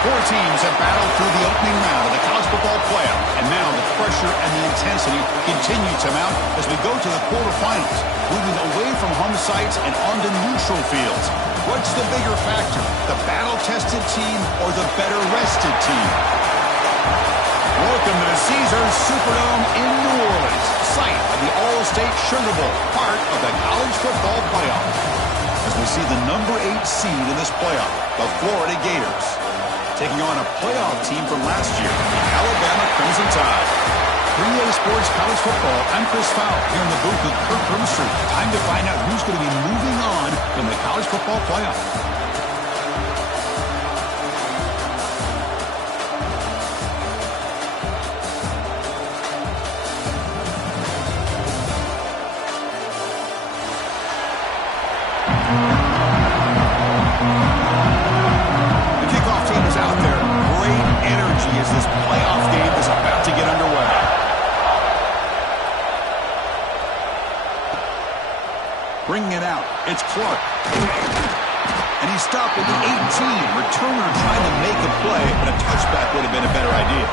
Four teams have battled through the opening round of the college football playoff, and now the pressure and the intensity continue to mount as we go to the quarterfinals, moving away from home sites and onto neutral fields. What's the bigger factor, the battle-tested team or the better-rested team? Welcome to the Caesars Superdome in New Orleans, site of the All-State Sugar Bowl, part of the college football playoff. As we see the number 8 seed in this playoff, the Florida Gators, taking on a playoff team from last year, the Alabama Crimson Tide. 3A Sports College Football, I'm Chris Fowler, here in the booth with Kirk Grimstreet. Time to find out who's going to be moving on in the college football playoff. This playoff game is about to get underway. Bringing it out, it's Clark. And he stopped at the 18. Returner trying to make a play, but a touchback would have been a better idea.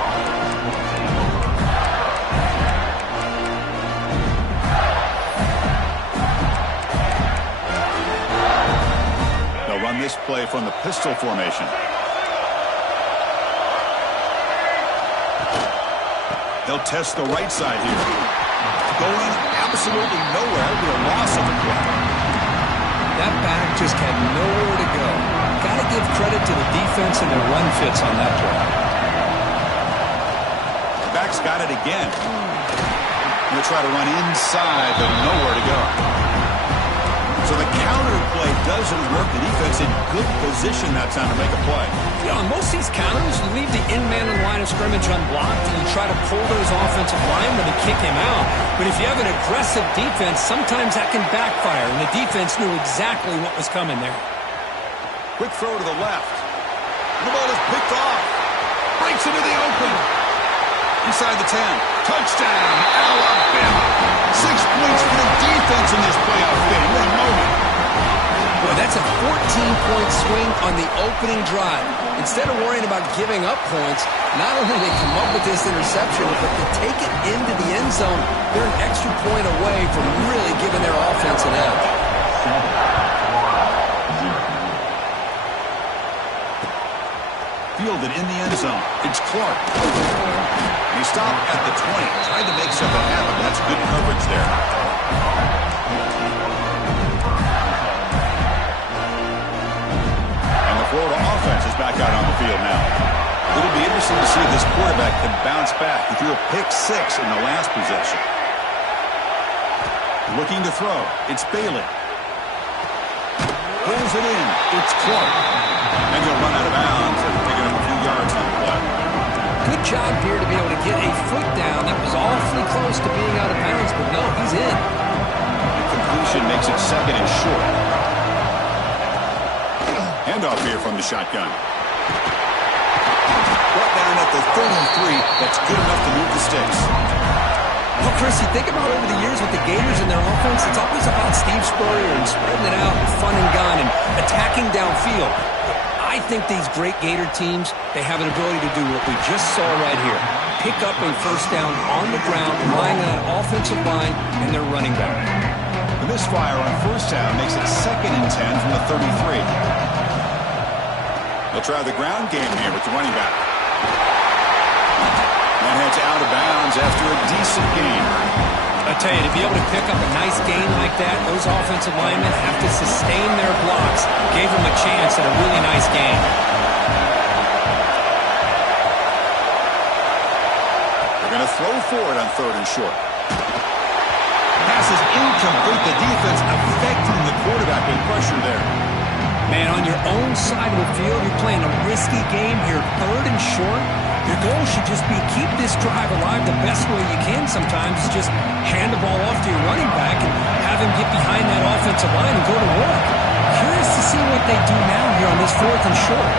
They'll run this play from the pistol formation. They'll test the right side here. Going absolutely nowhere with a loss of the play. That back just had nowhere to go. Got to give credit to the defense and their run fits on that play. The back's got it again. Going to try to run inside, but nowhere to go. So the counter play doesn't work. The defense in good position that time to make a play. You know, on most of these counters, you leave the in-man in the line of scrimmage unblocked, and you try to pull those offensive linemen to kick him out. But if you have an aggressive defense, sometimes that can backfire, and the defense knew exactly what was coming there. Quick throw to the left. And the ball is picked off. Breaks into the open. Inside the 10. Touchdown, Alabama. 6 points for the defense in this playoff game. What a moment. Boy, that's a 14-point swing on the opening drive. Instead of worrying about giving up points, not only did they come up with this interception, but to take it into the end zone, they're an extra point away from really giving their offense an edge. Fielded in the end zone. It's Clark. He stopped at the 20. Tried to make something happen. That's good coverage there. And the Florida offense is back out on the field now. It'll be interesting to see if this quarterback can bounce back. He threw a pick 6 in the last possession. Looking to throw. It's Bailey. Pulls it in. It's Clark. And he'll run out of bounds after picking up a few yards on the play. Good job here to be able to get a foot down. That was awfully close to being out of bounds, but no, he's in. The completion makes it 2nd and short. Handoff here from the shotgun. Brought down at the 33. That's good enough to move the sticks. Well, Chris, you think about over the years with the Gators and their offense, it's always about Steve Spurrier and spreading it out and fun and gun and attacking downfield. I think these great Gator teams, they have an ability to do what we just saw right here. Pick up a first down on the ground, relying on that offensive line and their running back. The misfire on first down makes it 2nd and 10 from the 33. They'll try the ground game here with the running back. That heads out of bounds after a decent gain. I tell you, to be able to pick up a nice gain like that, those offensive linemen have to sustain their blocks. Gave them a chance at a really nice gain. They're going to throw for it on 3rd and short. Pass is incomplete. The defense affecting the quarterback with pressure there. Man, on your own side of the field, you're playing a risky game here. 3rd and short. Your goal should just be keep this drive alive the best way you can sometimes. Is just hand the ball off to your running back and have him get behind that offensive line and go to work. Curious to see what they do now here on this 4th and short.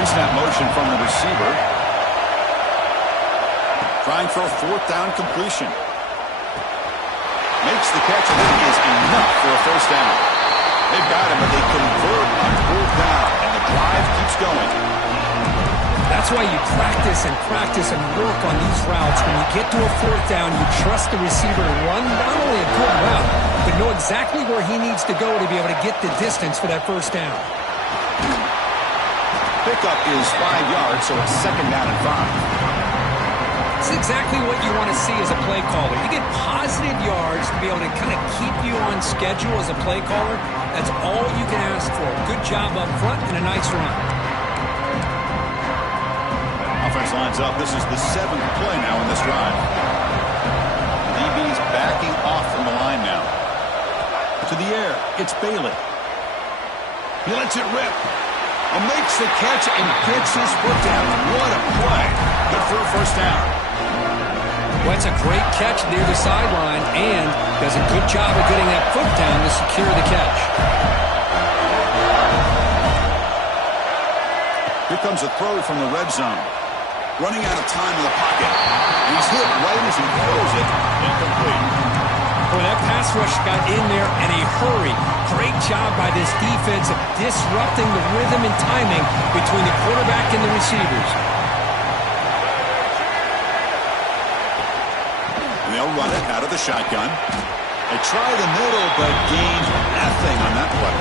Pre-snap motion from the receiver. Trying for a 4th down completion. Makes the catch, and it is enough for a first down. They've got him, but they convert on 4th down, and the drive keeps going. That's why you practice and work on these routes. When you get to a fourth down, you trust the receiver to run not only a good route, but know exactly where he needs to go to be able to get the distance for that first down. Pickup is 5 yards, so it's second down and 5. It's exactly what you want to see as a play caller. You get positive yards to be able to kind of keep you on schedule as a play caller. That's all you can ask for. Good job up front and a nice run. Offense lines up. This is the 7th play now in this drive. DB's backing off from the line now. To the air, it's Bailey. He lets it rip. And makes the catch and gets his foot down. What a play. Good for a first down. Well, that's a great catch near the sideline and does a good job of getting that foot down to secure the catch. Here comes a throw from the red zone. Running out of time in the pocket. And he's hit right as he throws it. Incomplete. Boy, that pass rush got in there in a hurry. Great job by this defense of disrupting the rhythm and timing between the quarterback and the receivers. And they'll run it out of the shotgun. They try the middle, but gain nothing on that play.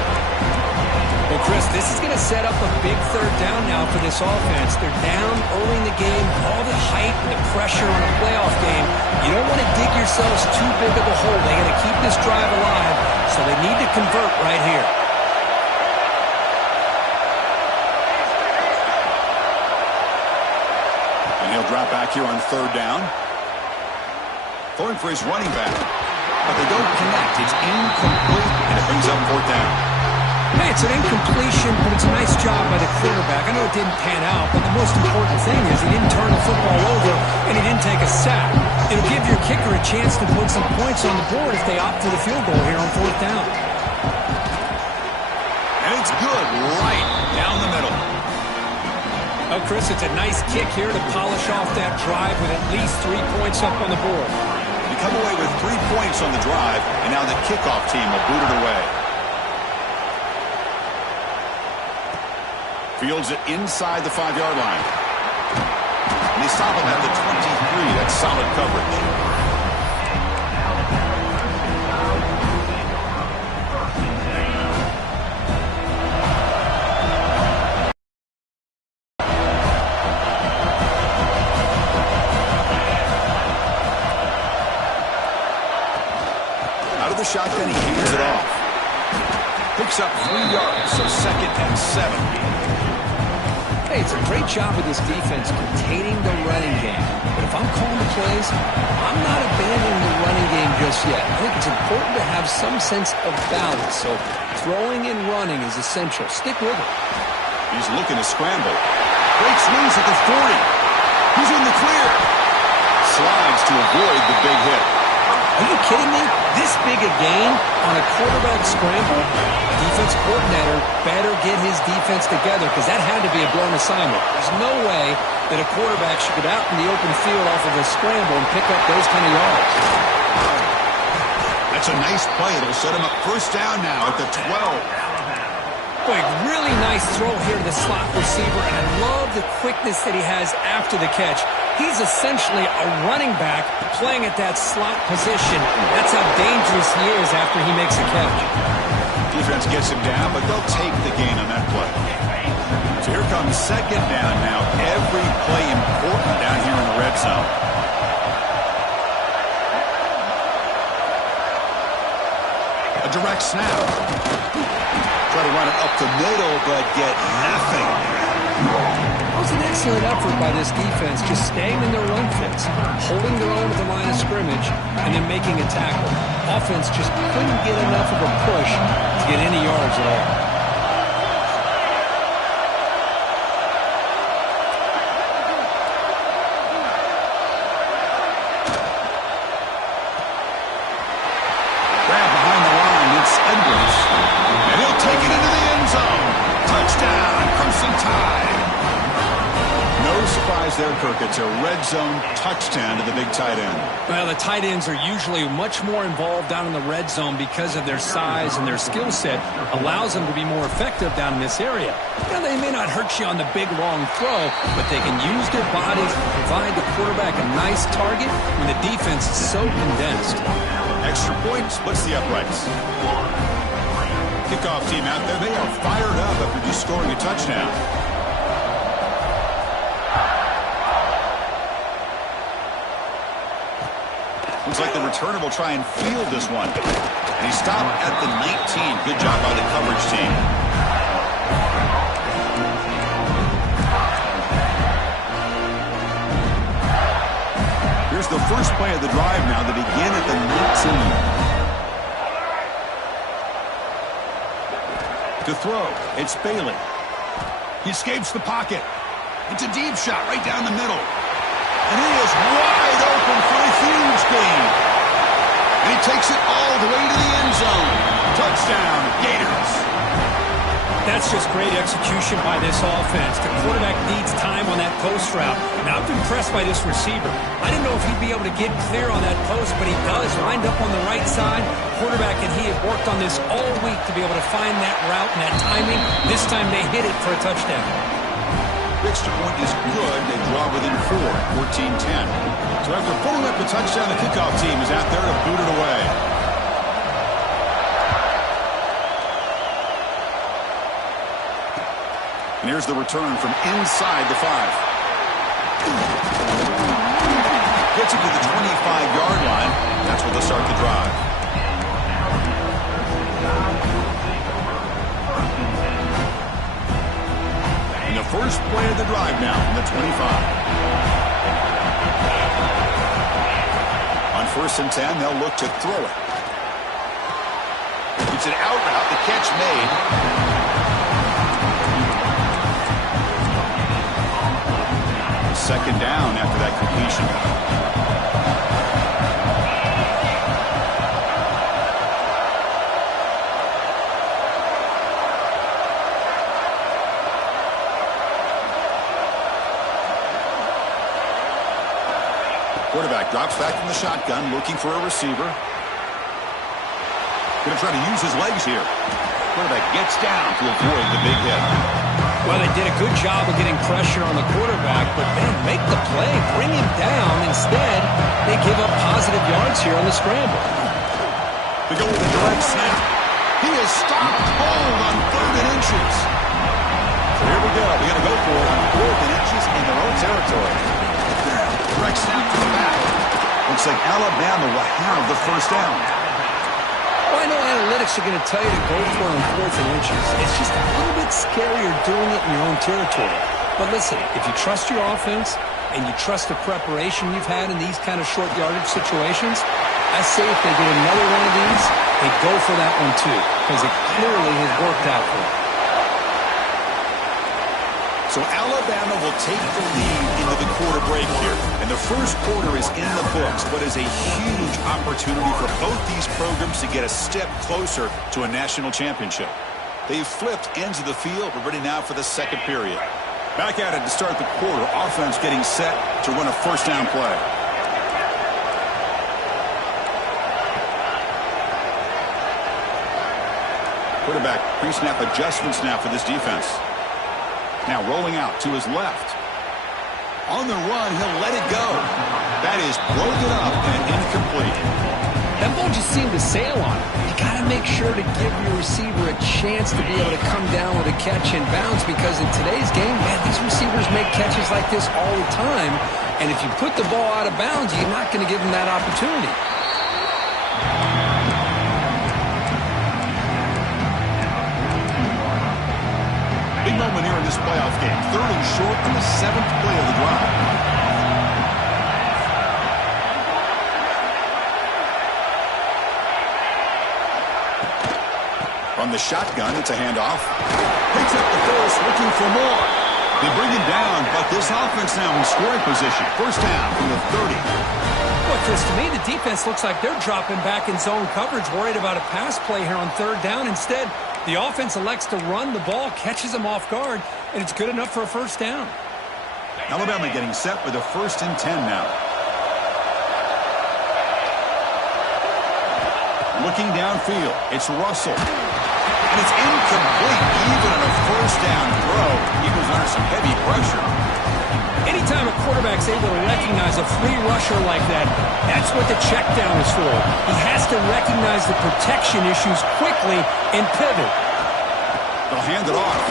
Well, Chris, this is going to set up a big third down now for this offense. They're down early in the game, all the hype and the pressure on a playoff game. You don't want to dig yourselves too big of a hole. They got to keep this drive alive, so they need to convert right here. And he'll drop back here on third down. Throwing for his running back. But they don't connect. It's incomplete, and it brings up fourth down. Hey, it's an incompletion, but it's a nice job by the quarterback. I know it didn't pan out, but the most important thing is he didn't turn the football over and he didn't take a sack. It'll give your kicker a chance to put some points on the board if they opt for the field goal here on fourth down. And it's good right down the middle. Oh, Chris, it's a nice kick here to polish off that drive with at least 3 points up on the board. You come away with 3 points on the drive, and now the kickoff team will boot it away. Fields it inside the 5-yard line. And they stop him at the 23. That's solid coverage. Out of the shotgun, he hands it off. Picks up 3 yards, so second and 7. Hey, it's a great job of this defense containing the running game. But if I'm calling the plays, I'm not abandoning the running game just yet. I think it's important to have some sense of balance. So throwing and running is essential. Stick with it. He's looking to scramble. Breaks loose at the 40. He's in the clear. Slides to avoid the big hit. Are you kidding me? This big a gain on a quarterback scramble? Defense coordinator better get his defense together because that had to be a blown assignment. There's no way that a quarterback should get out in the open field off of a scramble and pick up those kind of yards. That's a nice play. It'll set him up first down now at the 12. Boy, really nice throw here to the slot receiver, and I love the quickness that he has after the catch. He's essentially a running back playing at that slot position. That's how dangerous he is after he makes a catch. Defense gets him down, but they'll take the gain on that play. So here comes second down now. Every play important down here in the red zone. A direct snap. Try to run it up the middle, but get nothing. That was an excellent effort by this defense, just staying in their run fits, holding their own at the line of scrimmage, and then making a tackle. Offense just couldn't get enough of a push to get any yards at all. Grab behind the line, it's Edwards. And he'll take it into the end zone. Touchdown, Crimson Tide. No surprise there, Kirk. It's a red zone touchdown to the big tight end. Well, the tight ends are usually much more involved down in the red zone because of their size and their skill set allows them to be more effective down in this area. Now, they may not hurt you on the big, long throw, but they can use their bodies to provide the quarterback a nice target when the defense is so condensed. Extra point splits the uprights. Kickoff team out there. They are fired up after just scoring a touchdown. Looks like the returner will try and field this one. And he stopped at the 19. Good job by the coverage team. Here's the first play of the drive now. They begin at the 19. To throw, it's Bailey. He escapes the pocket. It's a deep shot right down the middle. And he is wide open for a huge gain. And he takes it all the way to the end zone. Touchdown, Gators. That's just great execution by this offense. The quarterback needs time on that post route. Now, I'm impressed by this receiver. I didn't know if he'd be able to get clear on that post, but he does. Lined up on the right side. Quarterback and he have worked on this all week to be able to find that route and that timing. This time they hit it for a touchdown. Extra point is good. They draw within 4, 14-10. So after putting up the touchdown, the kickoff team is out there to boot it away. And here's the return from inside the 5. Gets it to the 25-yard line. That's where they'll start the drive. And the first play of the drive now from the 25. On 1st and 10, they'll look to throw it. It's an out route. The catch made. Second down after that completion. Quarterback drops back from the shotgun, looking for a receiver. Going to try to use his legs here. Quarterback gets down to avoid the big hit. Well, they did a good job of getting pressure on the quarterback, but man, make the play, bring him down. Instead, they give up positive yards here on the scramble. They go with a direct snap. He is stopped cold on 3rd and inches. So here we go. They're going to go for it on 4th and inches in their own territory. Direct snap to the back. Looks like Alabama will have the first down. Well, I know analytics are going to tell you to go for it on 4th and inches. It's just a little bit scarier doing it in your own territory. But listen, if you trust your offense and you trust the preparation you've had in these kind of short yardage situations, I say if they get another one of these, they go for that one too, because it clearly has worked out for them. So Alabama will take the lead into the quarter break here. And the first quarter is in the books, but is a huge opportunity for both these programs to get a step closer to a national championship. They've flipped ends of the field. We're ready now for the second period. Back at it to start the quarter. Offense getting set to run a first down play. Quarterback pre-snap adjustments now for this defense. Now rolling out to his left. On the run, he'll let it go. That is broken up and incomplete. That ball just seemed to sail on him. You got to make sure to give your receiver a chance to be able to come down with a catch and bounce, because in today's game, man, these receivers make catches like this all the time. And if you put the ball out of bounds, you're not going to give them that opportunity. Big moment here in this playoff game. 3rd and short on the 7th play of the drive. From the shotgun, it's a handoff. Picks up the first, looking for more. They bring him down, but this offense now in scoring position. First down from the 30. Well, Chris, to me, the defense looks like they're dropping back in zone coverage, worried about a pass play here on 3rd down. Instead, the offense elects to run the ball, catches them off guard, and it's good enough for a first down. Alabama getting set with a 1st and 10 now. Looking downfield, it's Russell. And it's incomplete. Even on a 1st down throw, he was under some heavy pressure. Anytime a quarterback's able to recognize a free rusher like that, that's what the check down is for. He has to recognize the protection issues quickly and pivot. They'll hand it off.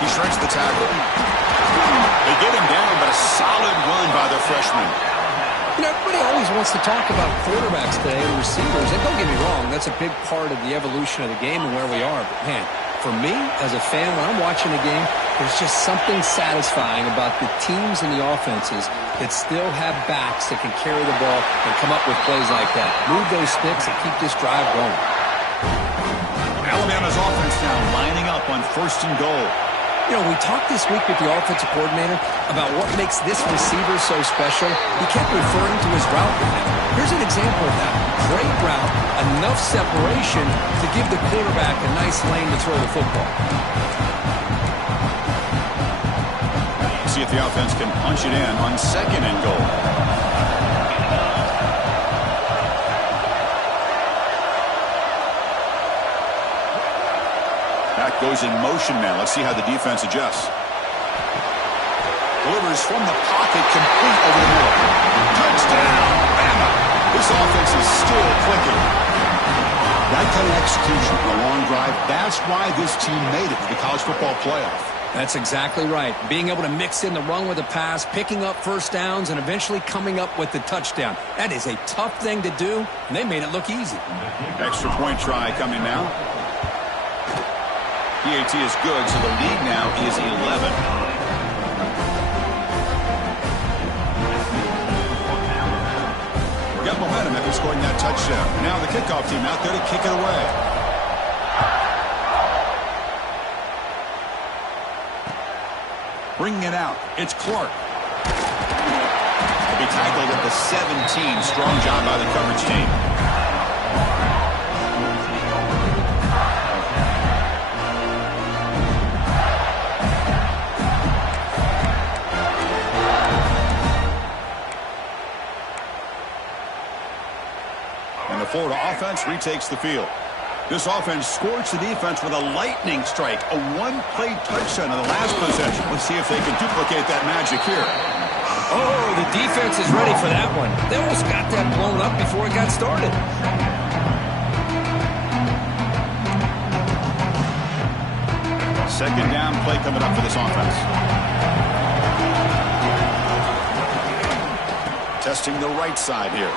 He strikes the tackle. They get him down, but a solid run by the freshman. You know, everybody always wants to talk about quarterbacks today and receivers. And don't get me wrong, that's a big part of the evolution of the game and where we are. But, man, for me, as a fan, when I'm watching the game, there's just something satisfying about the teams and the offenses that still have backs that can carry the ball and come up with plays like that. Move those sticks and keep this drive going. Alabama's offense now lining up on 1st and goal. You know, we talked this week with the offensive coordinator about what makes this receiver so special. He kept referring to his route running. Here's an example of that. Great route, enough separation to give the quarterback a nice lane to throw the football. See if the offense can punch it in on 2nd and goal. Back goes in motion now. Let's see how the defense adjusts. Delivers from the pocket, complete over the middle. Touchdown, Bama. This offense is still clicking. That kind of execution on a long drive, that's why this team made it to the college football playoff. That's exactly right. Being able to mix in the run with the pass, picking up 1st downs, and eventually coming up with the touchdown. That is a tough thing to do, and they made it look easy. Extra point try coming now. PAT is good, so the lead now is 11. Got momentum after scoring that touchdown. Now the kickoff team out there to kick it away. Bringing it out, it's Clark. He'll be tackled at the 17. Strong job by the coverage team. And the Florida offense retakes the field. This offense scorched the defense with a lightning strike, a one-play touchdown in the last possession. Let's see if they can duplicate that magic here. Oh, the defense is ready for that one. They almost got that blown up before it got started. Second down play coming up for this offense. Testing the right side here.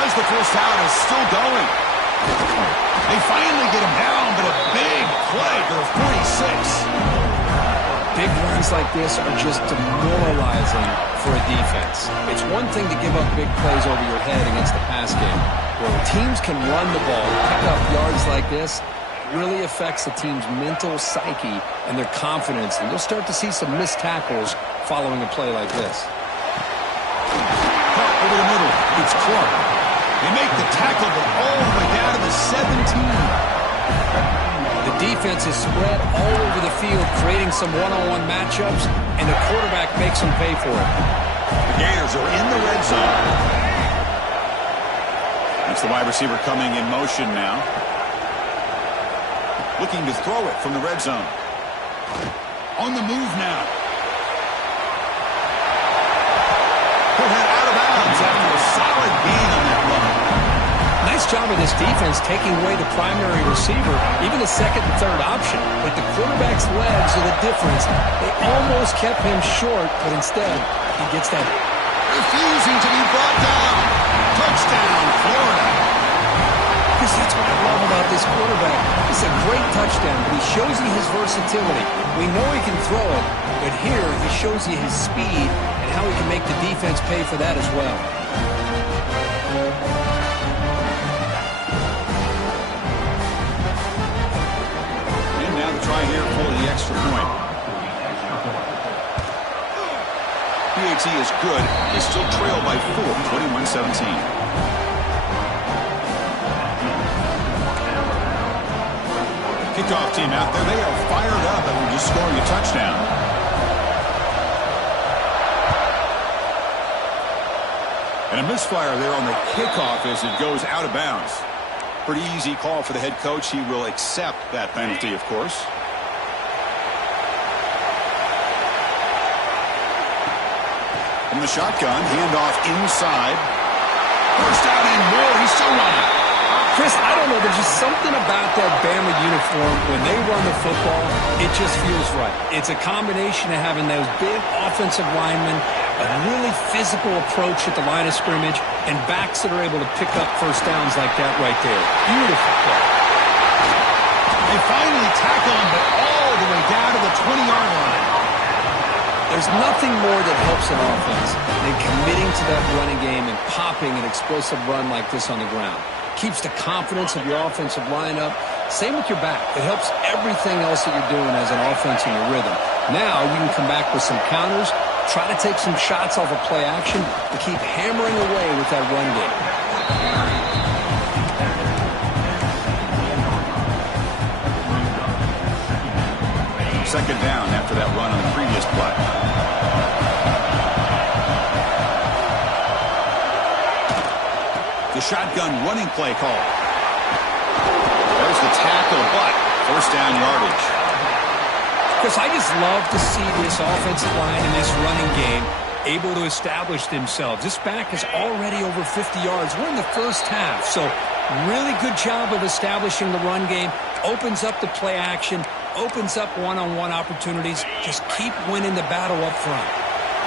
As the first down is still going. They finally get him down, but a big play to the 46. Big runs like this are just demoralizing for a defense. It's one thing to give up big plays over your head against the pass game. When teams can run the ball, pick up yards like this, it really affects the team's mental psyche and their confidence. And you'll start to see some missed tackles following a play like this. Cut over the middle. It's Clark. They make the tackle, but all the way down to the 17. The defense is spread all over the field, creating some one-on-one matchups, and the quarterback makes them pay for it. The Gators are in the red zone. That's the wide receiver coming in motion now. Looking to throw it from the red zone. On the move now. Put that out of bounds after a solid beat on that run. Nice job of this defense taking away the primary receiver, even the second and third option. But the quarterback's legs are the difference. They almost kept him short, but instead, he gets that. Refusing to be brought down. Touchdown, Florida. Because that's what I love about this quarterback. It's a great touchdown, but he shows you his versatility. We know he can throw it, but here he shows you his speed and how he can make the defense pay for that as well. Try here for the extra point. PAT is good. They still trail by 4, 21-17. Kickoff team out there. They are fired up after just scoring a touchdown. And a misfire there on the kickoff as it goes out of bounds. Pretty easy call for the head coach. He will accept that penalty, of course. From the shotgun, handoff inside. First down and more. He's still running. Chris, I don't know. There's just something about that Bama uniform. When they run the football, it just feels right. It's a combination of having those big offensive linemen, a really physical approach at the line of scrimmage, and backs that are able to pick up first downs like that right there. Beautiful play. They finally tackle him, but all the way down to the 20-yard line. There's nothing more that helps an offense than committing to that running game and popping an explosive run like this on the ground. Keeps the confidence of your offensive lineup. Same with your back. It helps everything else that you're doing as an offense in your rhythm. Now you can come back with some counters, try to take some shots off of play action, to keep hammering away with that run game. Second down after that run on the previous play. The shotgun running play call. There's the tackle, but first down yardage. Chris, I just love to see this offensive line and this running game able to establish themselves. This back is already over 50 yards. We're in the first half, so really good job of establishing the run game. Opens up the play action, opens up one-on-one opportunities. Just keep winning the battle up front.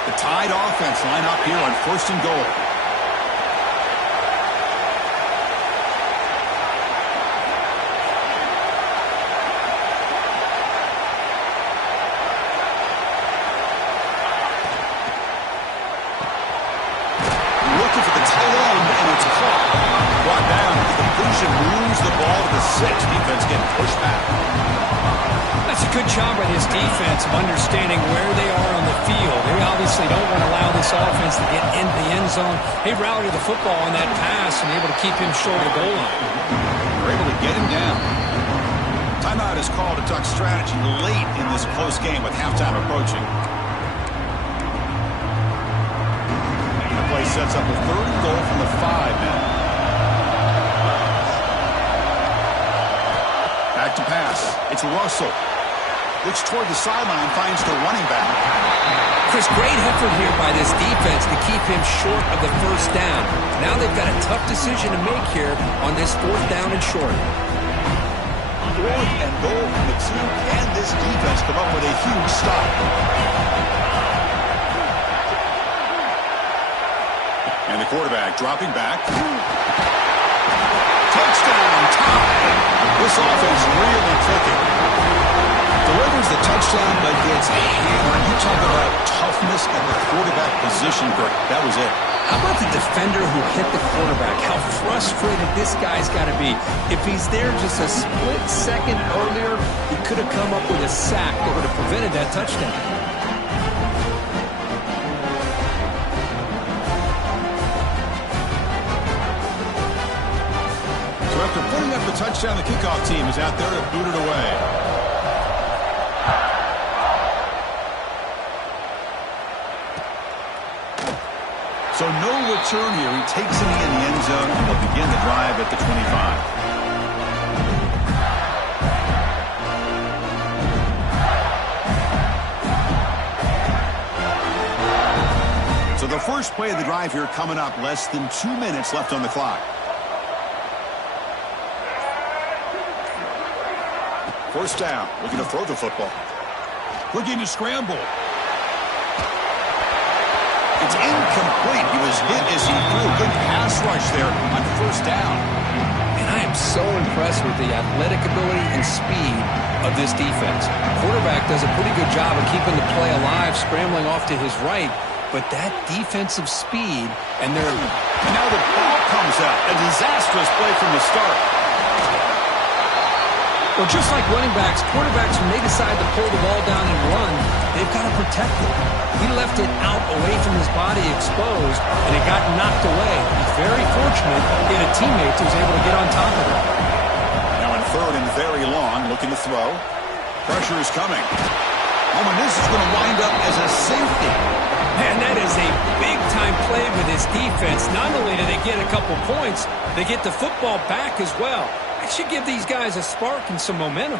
The Tide offense line up here on first and goal. Moves the ball to the 6. Defense getting pushed back. That's a good job by this defense of understanding where they are on the field. They obviously don't want to allow this offense to get into the end zone. They rallied the football on that pass and able to keep him short of the goal line. They're able to get him down. Timeout is called to talk strategy late in this close game with halftime approaching. And the play sets up a third and goal from the 5 now. Back to pass. It's Russell. Looks toward the sideline, finds the running back. Chris, great effort here by this defense to keep him short of the first down. Now they've got a tough decision to make here on this fourth down and short. Fourth and goal from the 2, and this defense come up with a huge stop. And the quarterback dropping back. Touchdown, tie. This offense really clicking. Delivers the touchdown, but gets hammered. You talk about toughness at the quarterback position, Greg. That was it. How about the defender who hit the quarterback? How frustrated this guy's got to be. If he's there just a split second earlier, he could have come up with a sack that would have prevented that touchdown. After putting up the touchdown, the kickoff team is out there to boot it away. So no return here. He takes it in the end zone, and they'll begin the drive at the 25. So the first play of the drive here coming up, less than 2 minutes left on the clock. First down, looking to throw the football. Looking to scramble. It's incomplete. He was hit as he threw. Good pass rush there on first down. And I am so impressed with the athletic ability and speed of this defense. Quarterback does a pretty good job of keeping the play alive, scrambling off to his right. But that defensive speed, and now the ball comes out. A disastrous play from the start. Well, just like running backs, quarterbacks, when they decide to pull the ball down and run, they've got to protect it. He left it out away from his body exposed, and it got knocked away. He's very fortunate he had a teammate who was able to get on top of it. Now in third and very long, looking to throw. Pressure is coming. Oh, and this is going to wind up as a safety. Man, that is a big-time play with this defense. Not only do they get a couple points, they get the football back as well. That should give these guys a spark and some momentum.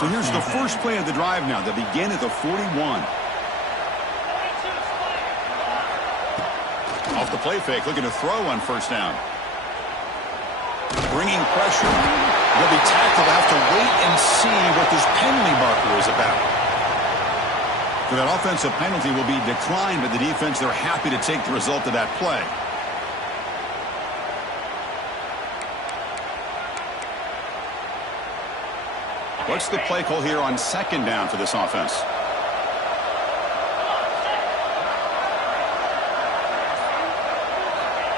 So here's the first play of the drive now. They begin at the 41. Off the play fake, looking to throw on first down. Bringing pressure. They'll be tackled. Have to wait and see what this penalty marker is about. So that offensive penalty will be declined, but the defense, they're happy to take the result of that play. What's the play call here on second down for this offense?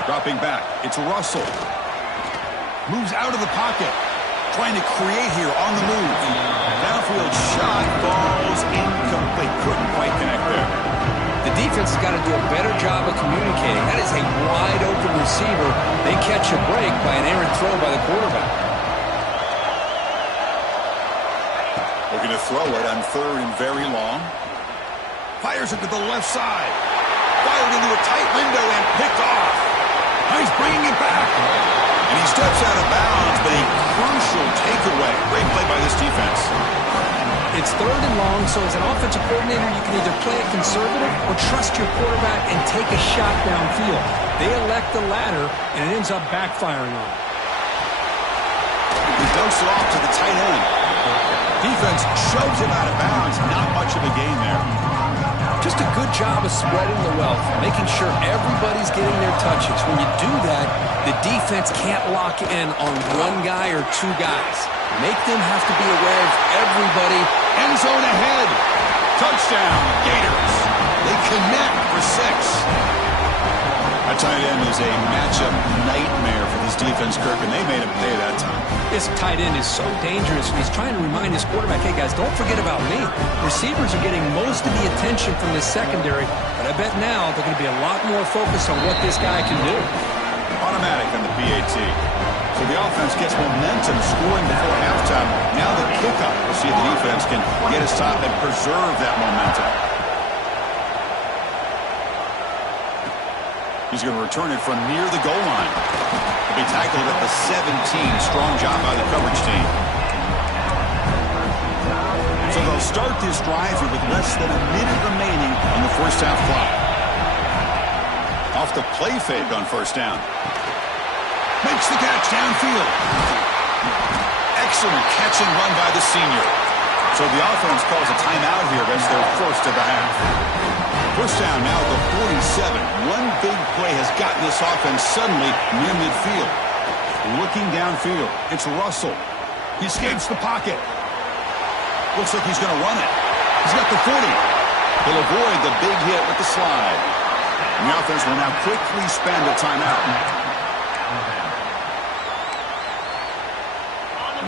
Dropping back. It's Russell. Moves out of the pocket. Trying to create here on the move. Downfield shot. Falls incomplete. Couldn't quite connect there. The defense has got to do a better job of communicating. That is a wide open receiver. They catch a break by an errant throw by the quarterback. Looking to throw it on third and very long. Fires it to the left side. Fired into a tight window and picked off. Now he's bringing it back. And he steps out of bounds, but a crucial takeaway. Great play by this defense. It's third and long, so as an offensive coordinator, you can either play it conservative or trust your quarterback and take a shot downfield. They elect the latter, and it ends up backfiring on them. He dumps it off to the tight end. Defense shoves him out of bounds. Not much of a gain there. Just a good job of spreading the wealth, making sure everybody's getting their touches. When you do that, the defense can't lock in on one guy or two guys. Make them have to be aware of everybody. End zone ahead. Touchdown, Gators. They connect for 6. That tight end is a matchup nightmare for this defense, Kirk, and they made him pay that time. This tight end is so dangerous. He's trying to remind his quarterback, hey, guys, don't forget about me. Receivers are getting most of the attention from the secondary, but I bet now they're going to be a lot more focused on what this guy can do. Automatic on the PAT. So the offense gets momentum, scoring before halftime. Now the kickoff. We'll see if the defense can get a stop and preserve that momentum. He's going to return it from near the goal line. He'll be tackled at the 17. Strong job by the coverage team. So they'll start this drive here with less than a minute remaining on the first half clock. Off the play fake on first down. Makes the catch downfield. Excellent catch and run by the senior. So the offense calls a timeout here as their first of the half. First down now at the 47. One big play has gotten this offense suddenly near midfield. Looking downfield, it's Russell. He escapes the pocket. Looks like he's going to run it. He's got the 40. He'll avoid the big hit with the slide. And the offense will now quickly spend a timeout.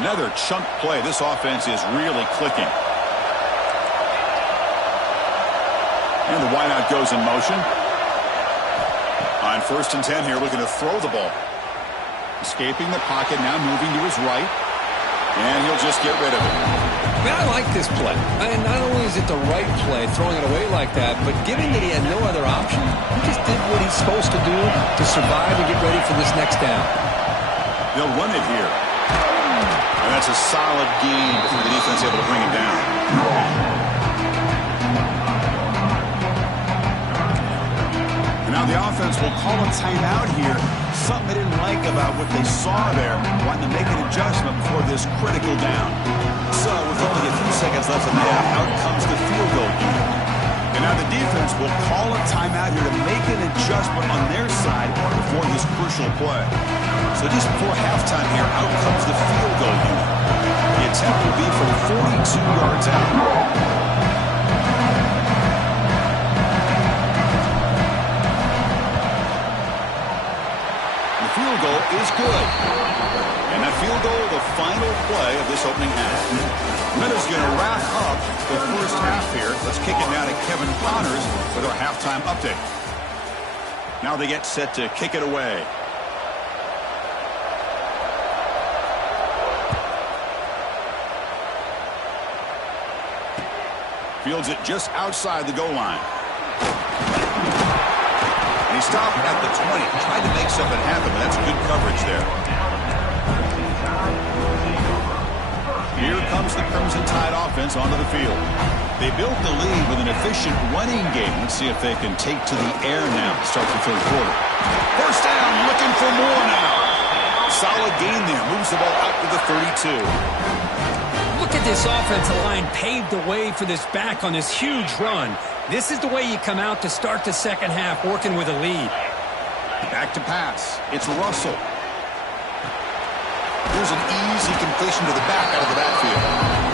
Another chunk play. This offense is really clicking. And the wideout goes in motion. On first and 10 here, looking to throw the ball. Escaping the pocket, now moving to his right. And he'll just get rid of it. Man, I like this play. And not only is it the right play, throwing it away like that, but given that he had no other option, he just did what he's supposed to do to survive and get ready for this next down. They'll run it here. And that's a solid gain before the defense able to bring it down. And now the offense will call a timeout here. Something they didn't like about what they saw there. Wanting to make an adjustment before this critical down. So with only a few seconds left in the half, out comes the field goal unit. And now the defense will call a timeout here to make an adjustment on their side before this crucial play. So just before halftime here, out comes the field goal unit. The attempt will be from 42 yards out. The field goal is good. And that field goal, the final play of this opening half. Minnesota going to wrap up the first half here. Let's kick it now to Kevin Connors with our halftime update. Now they get set to kick it away. Fields it just outside the goal line. And he stopped at the 20. Tried to make something happen, but that's good coverage there. Here comes the Crimson Tide offense onto the field. They built the lead with an efficient running game. Let's see if they can take to the air now to start the third quarter. First down, looking for more now. Solid gain there. Moves the ball out to the 32. Look at this offensive line paved the way for this back on this huge run. This is the way you come out to start the second half, working with a lead. Back to pass. It's Russell. Here's an easy completion to the back out of the backfield.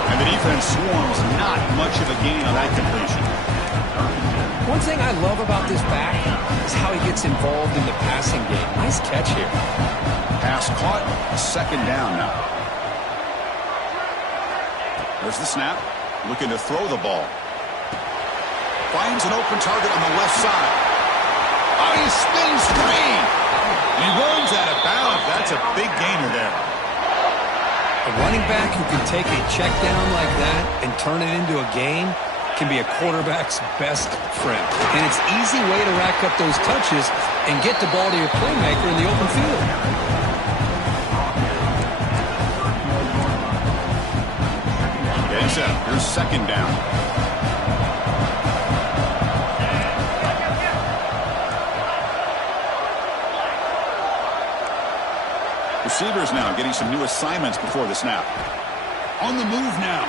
And the defense swarms not much of a gain on that completion. One thing I love about this back is how he gets involved in the passing game. Nice catch here. Pass caught. Second down now. There's the snap. Looking to throw the ball. Finds an open target on the left side. Oh, he spins free. He runs out of bounds. That's a big gainer there. A running back who can take a check down like that and turn it into a gain can be a quarterback's best friend. And it's an easy way to rack up those touches and get the ball to your playmaker in the open field. Here's second down. Receivers now getting some new assignments before the snap. On the move now.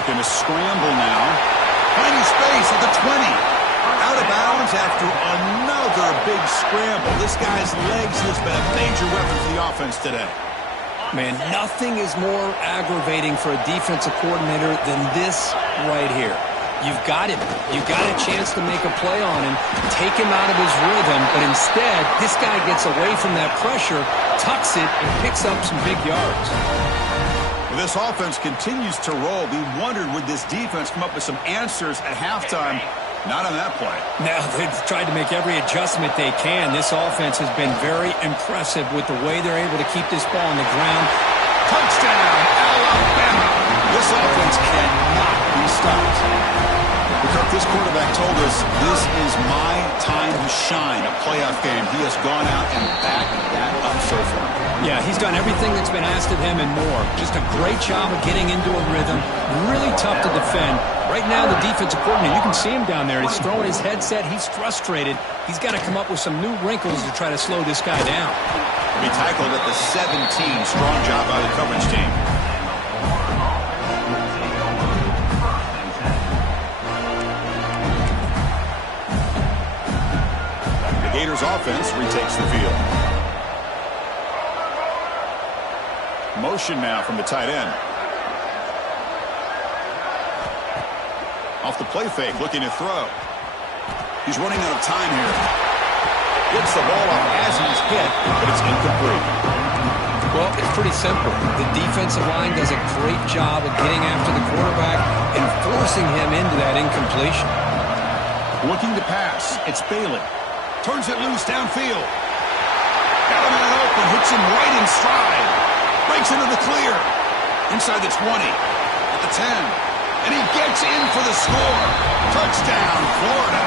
Looking to scramble now. Finding space at the 20. Out of bounds after another big scramble. This guy's legs has been a major weapon for the offense today. Man, nothing is more aggravating for a defensive coordinator than this right here. You've got him. You've got a chance to make a play on him, take him out of his rhythm, but instead, this guy gets away from that pressure, tucks it, and picks up some big yards. Well, this offense continues to roll. We wondered, would this defense come up with some answers at halftime? Not on that play. No, they've tried to make every adjustment they can. This offense has been very impressive with the way they're able to keep this ball on the ground. Touchdown, Alabama. This offense cannot be stopped. Kirk, this quarterback told us this is my time to shine, a playoff game. He has gone out and backed that up so far. Yeah, he's done everything that's been asked of him and more. Just a great job of getting into a rhythm. Really tough to defend. Right now, the defensive coordinator, you can see him down there. He's throwing his headset. He's frustrated. He's got to come up with some new wrinkles to try to slow this guy down. He tackled at the 17. Strong job by the coverage team. The Gators offense retakes the field. Motion now from the tight end. Off the play fake, looking to throw. He's running out of time here. Gets the ball off as he's hit, but it's incomplete. Well, it's pretty simple. The defensive line does a great job of getting after the quarterback and forcing him into that incompletion. Looking to pass. It's Bailey. Turns it loose downfield. Got him in an open. Hits him right in stride. Breaks into the clear. Inside the 20. At the 10. And he gets in for the score. Touchdown, Florida.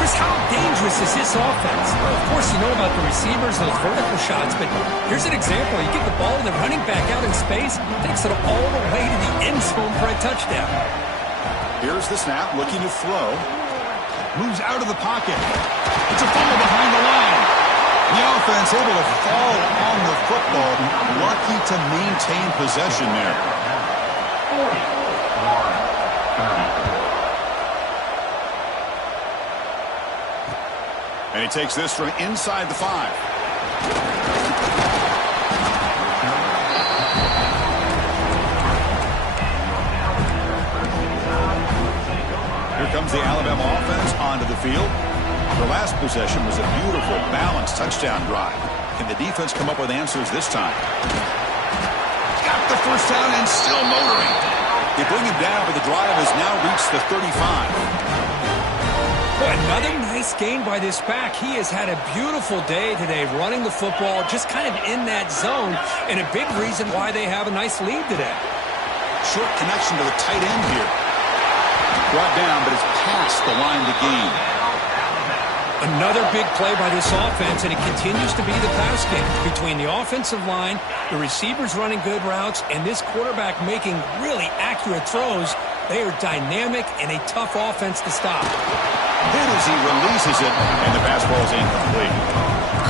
Chris, how dangerous is this offense? Well, of course, you know about the receivers, those vertical shots, but here's an example. You get the ball to the running back out in space, takes it all the way to the end zone for a touchdown. Here's the snap, looking to throw. Moves out of the pocket. It's a fumble behind the line. The offense able to fall on the football. Lucky to maintain possession there. And he takes this from inside the 5. Here comes the Alabama offense onto the field. Their last possession was a beautiful, balanced touchdown drive. Can the defense come up with answers this time? Got the first down and still motoring. They bring him down, but the drive has now reached the 35. Boy, another nice gain by this back. He has had a beautiful day today running the football, just kind of in that zone, and a big reason why they have a nice lead today. Short connection to the tight end here. Brought down, but it's past the line to gain. Another big play by this offense, and it continues to be the pass game. Between the offensive line, the receivers running good routes, and this quarterback making really accurate throws, they are dynamic and a tough offense to stop. Hit as he releases it, and the pass ball is incomplete.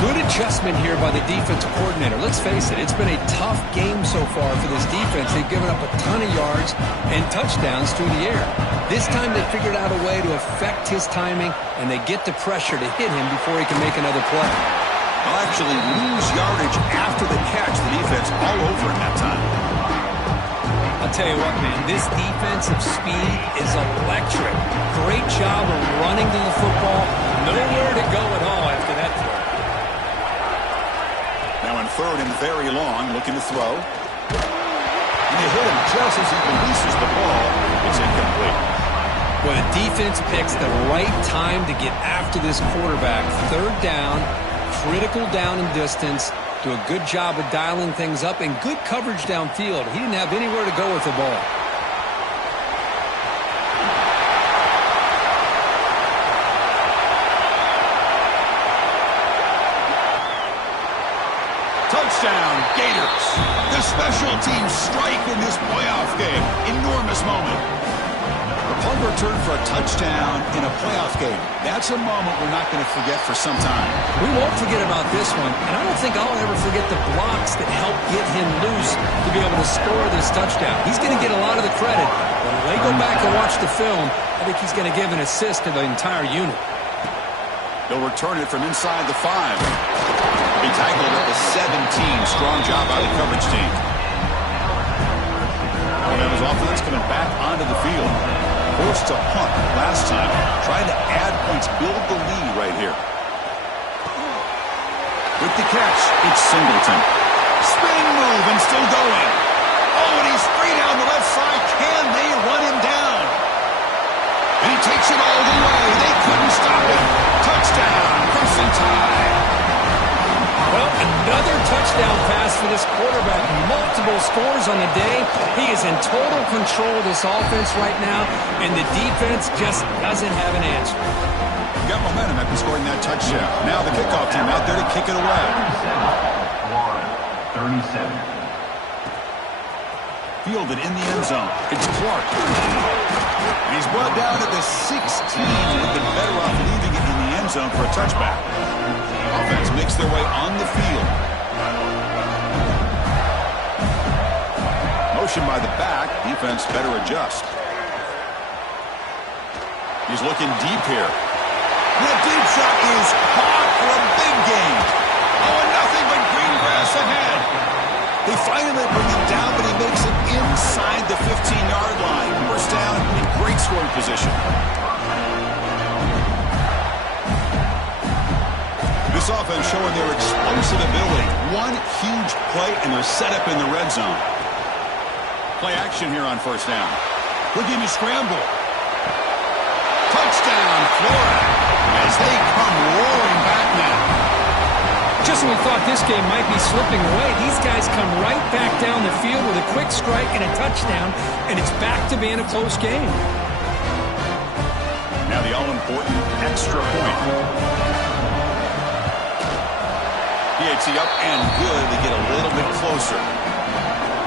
Good adjustment here by the defensive coordinator. Let's face it, it's been a tough game so far for this defense. They've given up a ton of yards and touchdowns through the air. This time they figured out a way to affect his timing, and they get the pressure to hit him before he can make another play. They'll actually lose yardage after the catch. The defense all over it that time. I'll tell you what, man, this defensive speed is electric. Great job of running to the football. Nowhere to go at all after that throw. Now in third and very long, looking to throw. And they hit him just as he releases the ball. It's incomplete. Well, the defense picks the right time to get after this quarterback. Third down, critical down and distance. Do a good job of dialing things up and good coverage downfield. He didn't have anywhere to go with the ball. Touchdown, Gators. The special teams strike in this playoff game. Enormous moment. The punt return for a touchdown in a playoff game. That's a moment we're not going to forget for some time. We won't forget about this one, and I don't think I'll ever forget the blocks that helped get him loose to be able to score this touchdown. He's going to get a lot of the credit. When they go back and watch the film, I think he's going to give an assist to the entire unit. They'll return it from inside the 5. He tackled at the 17. Strong job by the coverage team. Alabama's offense coming back onto the field. Forced to punt last time. Trying to add points, build the lead right here. With the catch, it's Singleton. Spin move and still going. Oh, and he's free down the left side. Can they run him down? And he takes it all the way. They couldn't stop him. Touchdown, Crimson Tide. Well, another touchdown pass for this quarterback. Multiple scores on the day. He is in total control of this offense right now, and the defense just doesn't have an answer. Got momentum after scoring that touchdown. Now the kickoff team out there to kick it away. 37. Fielded in the end zone. It's Clark. And he's brought down at the 16. Would have been better off leaving it in the end zone for a touchback. Offense makes their way on the field. Motion by the back. Defense better adjust. He's looking deep here. The deep shot is caught for a big gain. Oh, and nothing but green grass ahead. They finally bring him down, but he makes it inside the 15-yard line. First down in great scoring position. This offense showing their explosive ability. One huge play, and they're set up in the red zone. Play action here on first down. Looking to scramble. Touchdown, Florida, as they come roaring back now. Just when we thought this game might be slipping away, these guys come right back down the field with a quick strike and a touchdown, and it's back to being a close game. Now the all-important extra point. PAT up and good. They get a little bit closer.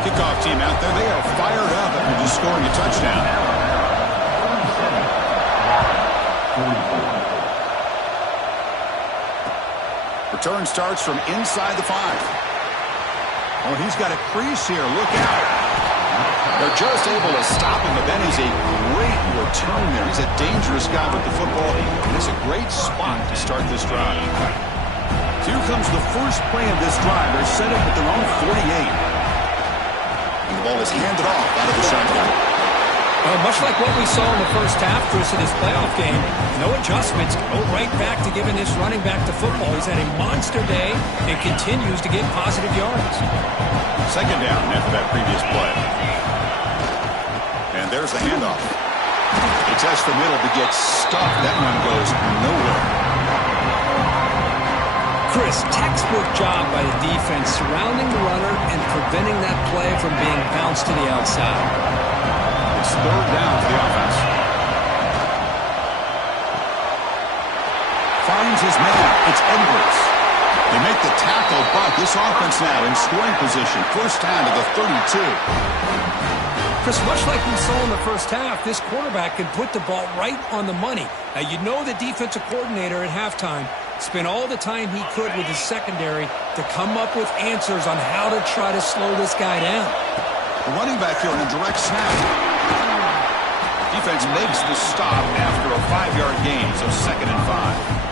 Kickoff team out there. They are fired up after just scoring a touchdown. Return starts from inside the 5. Oh, he's got a crease here. Look out. They're just able to stop him, but that is a great return there. He's a dangerous guy with the football. And it's a great spot to start this drive. Here comes the first play of this drive. They're set up at their own 48. And the ball is handed off out of the shotgun. Well, much like what we saw in the first half, Chris, of this playoff game, no adjustments. Go right back to giving this running back to football. He's had a monster day and continues to get positive yards. Second down after that previous play. And there's the handoff. He tests the middle to get stuck. That one goes nowhere. Chris, textbook job by the defense surrounding the runner and preventing that play from being bounced to the outside. It's third down for the offense. finds his man. It's Edwards. They make the tackle, but this offense now in scoring position. First down to the 32. Chris, much like we saw in the first half, this quarterback can put the ball right on the money. Now, you know the defensive coordinator at halftime spent all the time he could with his secondary to come up with answers on how to try to slow this guy down. The running back here on a direct snap. Defense makes the stop after a 5-yard gain, so 2nd and 5.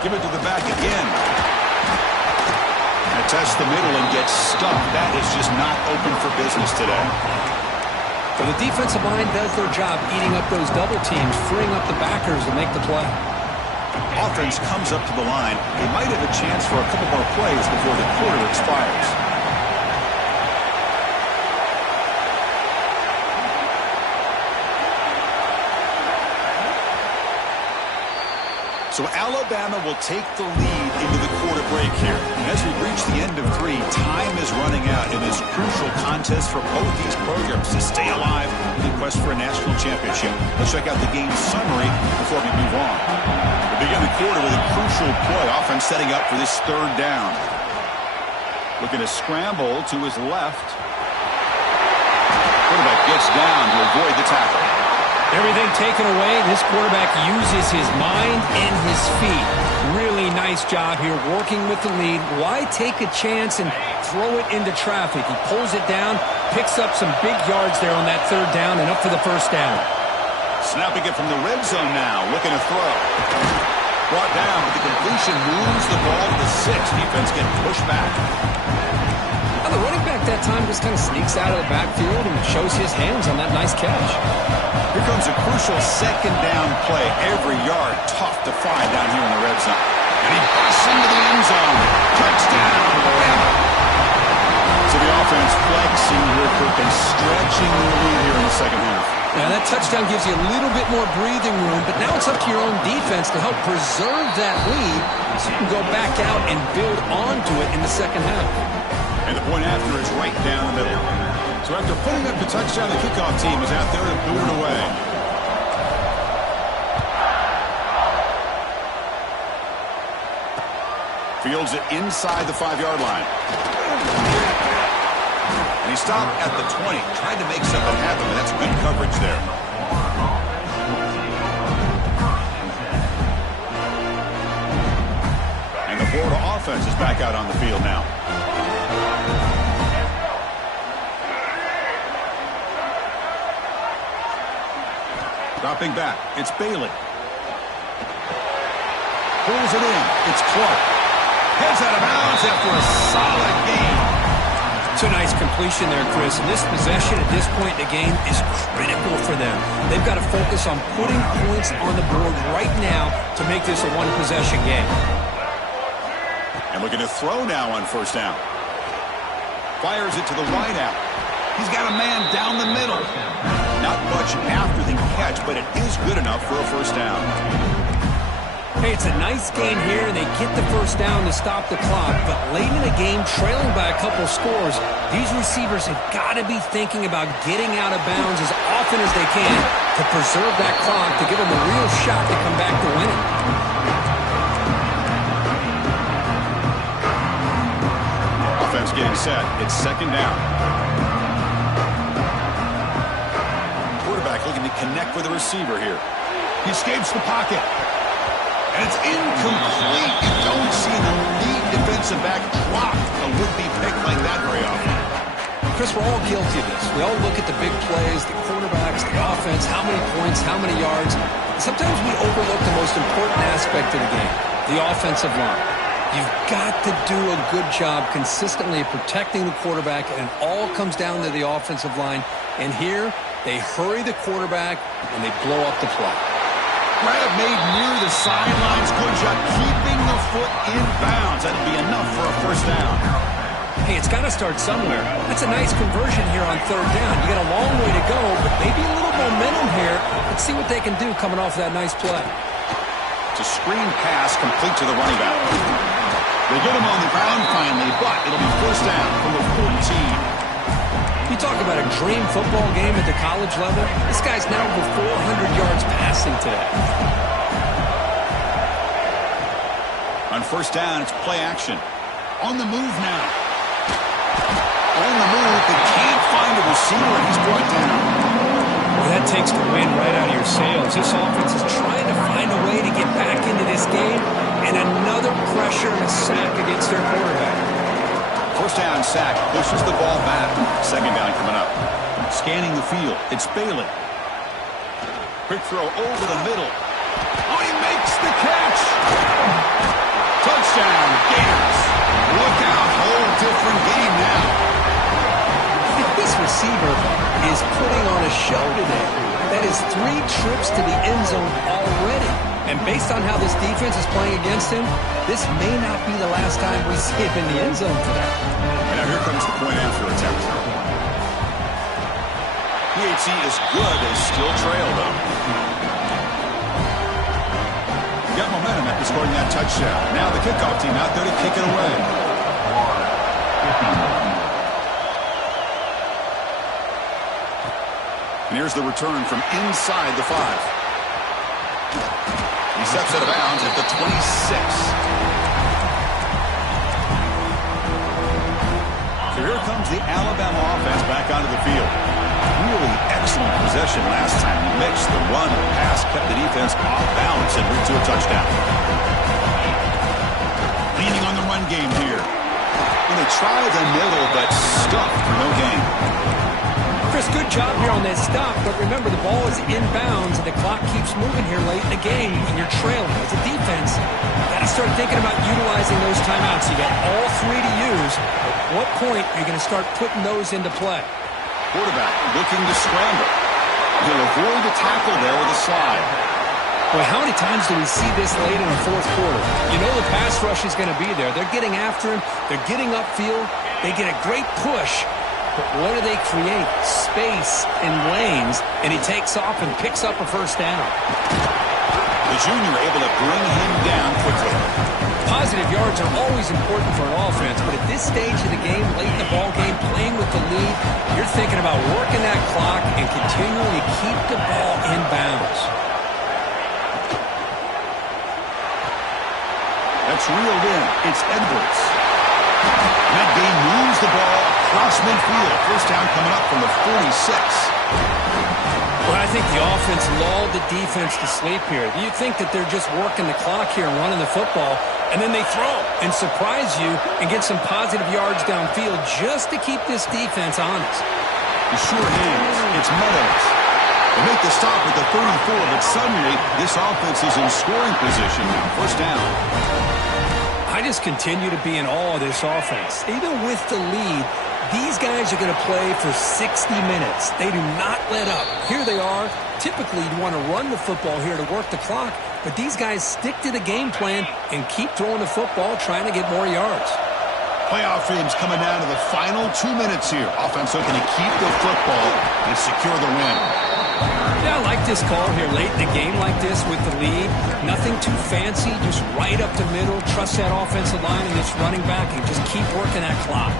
Give it to the back again. And test the middle and gets stuck. That is just not open for business today. But the defensive line does their job eating up those double teams, freeing up the backers to make the play. Offense comes up to the line. They might have a chance for a couple more plays before the quarter expires. So Alabama will take the lead into the quarter break here. And as we reach the end of 3, time is running out in this crucial contest for both these programs to stay alive in the quest for a national championship. Let's check out the game summary before we move on. We begin the quarter with a crucial play. Offense setting up for this 3rd down. Looking to scramble to his left. Quarterback gets down to avoid the tackle. Everything taken away, this quarterback uses his mind and his feet. Really nice job here working with the lead. Why take a chance and throw it into traffic? He pulls it down, picks up some big yards there on that 3rd down, and up for the 1st down. Snapping it from the red zone now, looking to throw. Brought down, but the completion moves the ball to the 6. Defense getting pushed back. Now, the running back that time just kind of sneaks out of the backfield and shows his hands on that nice catch. Here comes a crucial 2nd down play. Every yard tough to find down here in the red zone. And he busts into the end zone. Touchdown! So the offense flexing here quick and stretching the lead here in the 2nd half. Now that touchdown gives you a little bit more breathing room, but now it's up to your own defense to help preserve that lead so you can go back out and build onto it in the 2nd half. And the point after is right down the middle. So after putting up the touchdown, the kickoff team is out there to boot it away. Fields it inside the 5-yard line. And he stopped at the 20, trying to make something happen, but that's good coverage there. And the Florida offense is back out on the field now. Dropping back, it's Bailey. Pulls it in, it's Clark. Heads out of bounds after a solid gain. It's a nice completion there, Chris. And this possession at this point in the game is critical for them. They've got to focus on putting points on the board right now to make this a one-possession game. And looking to throw now on 1st down. Fires it to the wideout. He's got a man down the middle. Not much after the catch, but it is good enough for a 1st down. Hey, it's a nice game here, and they get the 1st down to stop the clock. But late in the game, trailing by a couple scores, these receivers have got to be thinking about getting out of bounds as often as they can to preserve that clock, to give them a real shot to come back to win it. Offense getting set. It's 2nd down. Quarterback looking to connect with the receiver here. He escapes the pocket. And it's incomplete. You don't see an elite defensive back drop a would-be pick like that very often. Chris, we're all guilty of this. We all look at the big plays, the quarterbacks, the offense, how many points, how many yards. Sometimes we overlook the most important aspect of the game, the offensive line. You've got to do a good job consistently of protecting the quarterback, and it all comes down to the offensive line. And here, they hurry the quarterback, and they blow up the play. Grab made near the sidelines. Good job keeping the foot in bounds. That'll be enough for a 1st down. Hey, it's got to start somewhere. That's a nice conversion here on 3rd down. You got a long way to go, but maybe a little momentum here. Let's see what they can do coming off that nice play. It's a screen pass complete to the running back. They get him on the ground finally, but it'll be first down from the 14. You talk about a dream football game at the college level. This guy's now over 400 yards passing today. On first down, it's play action. On the move now. On the move, but can't find a receiver, and he's brought down. Well, that takes the wind right out of your sails. This offense is trying to find a way to get back into this game, and another pressure and a sack against their quarterback. First down sack, pushes the ball back. Second down coming up. Scanning the field, it's Bailey. Quick throw over the middle. Oh, he makes the catch! Touchdown, Gators. Look out, whole different game now. This receiver is putting on a show today. That is 3 trips to the end zone already. And based on how this defense is playing against him, this may not be the last time we see him in the end zone today. And now here comes the point after attempt. PHC is good. They still trail, though. Got momentum after scoring that touchdown. Now the kickoff team out there to kick it away. And here's the return from inside the 5. He steps out of bounds at the 26. So here comes the Alabama offense back onto the field. Really excellent possession last time. He mixed the run and the pass, kept the defense off balance, and went to a touchdown. Leaning on the run game here. And they tried the middle, but stuffed for no gain. Chris, good job here on that stop, but remember, the ball is inbounds, and the clock keeps moving here late in the game, and you're trailing. As a defense, you got to start thinking about utilizing those timeouts. You got all 3 to use. At what point are you going to start putting those into play? Quarterback looking to scramble. He'll avoid the tackle there with a slide. Boy, how many times do we see this late in the fourth quarter? You know the pass rush is going to be there. They're getting after him. They're getting upfield. They get a great push. But what do they create? Space and lanes, and he takes off and picks up a first down. The junior able to bring him down quickly. Positive yards are always important for an offense, but at this stage of the game, late in the ball game, playing with the lead, you're thinking about working that clock and continuing to keep the ball in bounds. That's reeled in. It's Edwards. That game moves the ball across midfield. First down coming up from the 46. Well, I think the offense lulled the defense to sleep here. You think that they're just working the clock here and running the football, and then they throw and surprise you and get some positive yards downfield just to keep this defense honest. The sure hands. It's Meadows. They make the stop at the 34, but suddenly this offense is in scoring position now. First down. I just continue to be in awe of this offense. Even with the lead, these guys are going to play for 60 minutes. They do not let up. Here they are. Typically, you want to run the football here to work the clock, but these guys stick to the game plan and keep throwing the football, trying to get more yards. Playoff games coming down to the final 2 minutes here. Offense looking to keep the football and secure the win. Yeah, I like this call here late in the game like this with the lead. Nothing too fancy, just right up the middle. Trust that offensive line and this running back and just keep working that clock.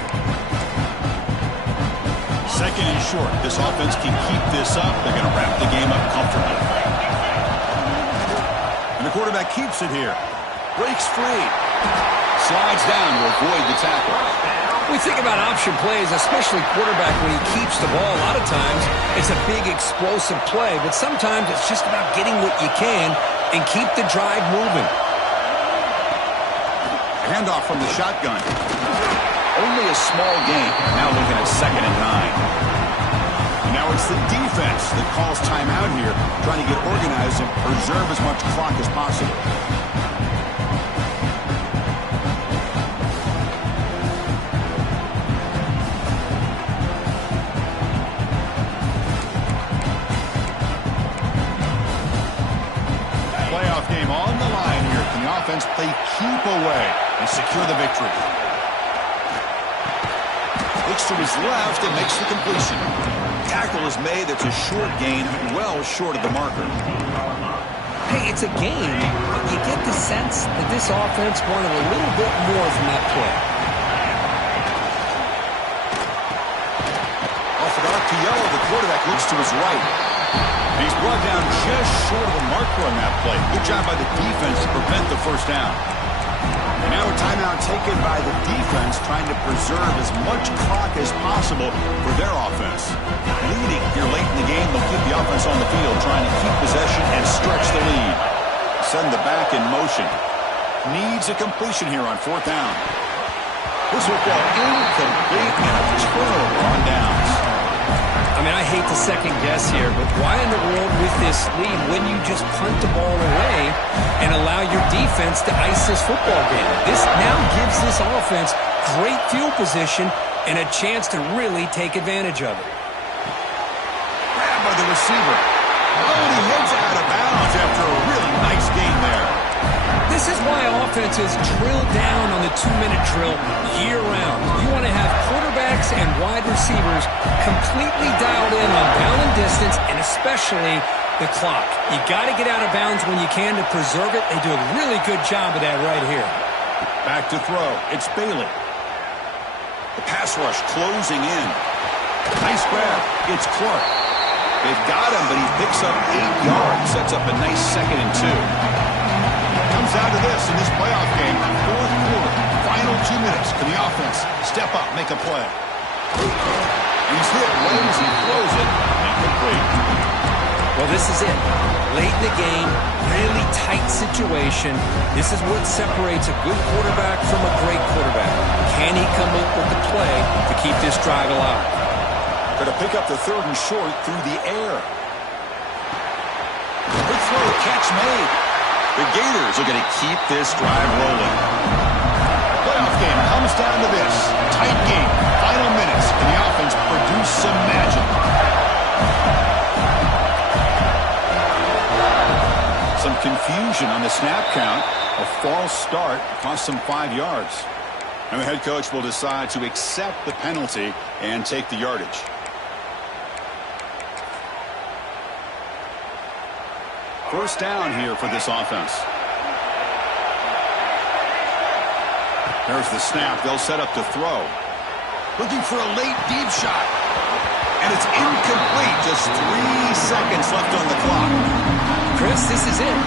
Second and short. This offense can keep this up. They're going to wrap the game up comfortably. And the quarterback keeps it here. Breaks free. Slides down to avoid the tackle. We think about option plays, especially quarterback when he keeps the ball. A lot of times, it's a big explosive play, but sometimes it's just about getting what you can and keep the drive moving. Handoff from the shotgun. Only a small gain. Now looking at 2nd and 9. And now it's the defense that calls timeout here, trying to get organized and preserve as much clock as possible. Game on the line here. Can the offense play keep away and secure the victory? Looks to his left and makes the completion. Tackle is made. That's a short gain, well short of the marker. Hey, it's a game, but you get the sense that this offense wanted a little bit more from that play. Off the arc to yellow, the quarterback looks to his right. He's brought down just short of a marker on that play. Good job by the defense to prevent the first down. And now a timeout taken by the defense, trying to preserve as much clock as possible for their offense. Leading here late in the game, they'll keep the offense on the field, trying to keep possession and stretch the lead. Send the back in motion. Needs a completion here on fourth down. This football incomplete and a turnover on downs. I mean, I hate to second guess here, but why in the world with this lead wouldn't you just punt the ball away and allow your defense to ice this football game? This now gives this offense great field position and a chance to really take advantage of it. Grabbed by the receiver. Oh, he heads out of bounds after a really nice game there. This is why offenses drill down on the 2-minute drill year-round. You want to have quarterbacks and wide receivers completely dialed in on down and distance, and especially the clock. You got to get out of bounds when you can to preserve it. They do a really good job of that right here. Back to throw. It's Bailey. The pass rush closing in. Nice grab. It's Clark. They've got him, but he picks up 8 yards. Sets up a nice 2nd and 2. Comes down to this in this playoff game. Fourth quarter. Final 2 minutes. Can the offense step up, make a play? He's hit right as he throws it. Incomplete. Well, this is it. Late in the game, really tight situation. This is what separates a good quarterback from a great quarterback. Can he come up with the play to keep this drive alive? Going to pick up the 3rd and short through the air. Good throw, catch made. The Gators are going to keep this drive rolling. The playoff game comes down to this. Tight game, final minutes, and the offense produce some magic. Some confusion on the snap count. A false start cost them 5 yards. And the head coach will decide to accept the penalty and take the yardage. First down here for this offense. There's the snap. They'll set up to throw. Looking for a late deep shot. And it's incomplete. Just 3 seconds left on the clock. Chris, this is it.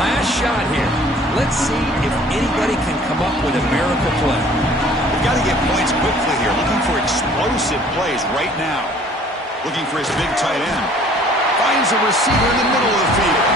Last shot here. Let's see if anybody can come up with a miracle play. We've got to get points quickly here. Looking for explosive plays right now. Looking for his big tight end. Finds a receiver in the middle of the field.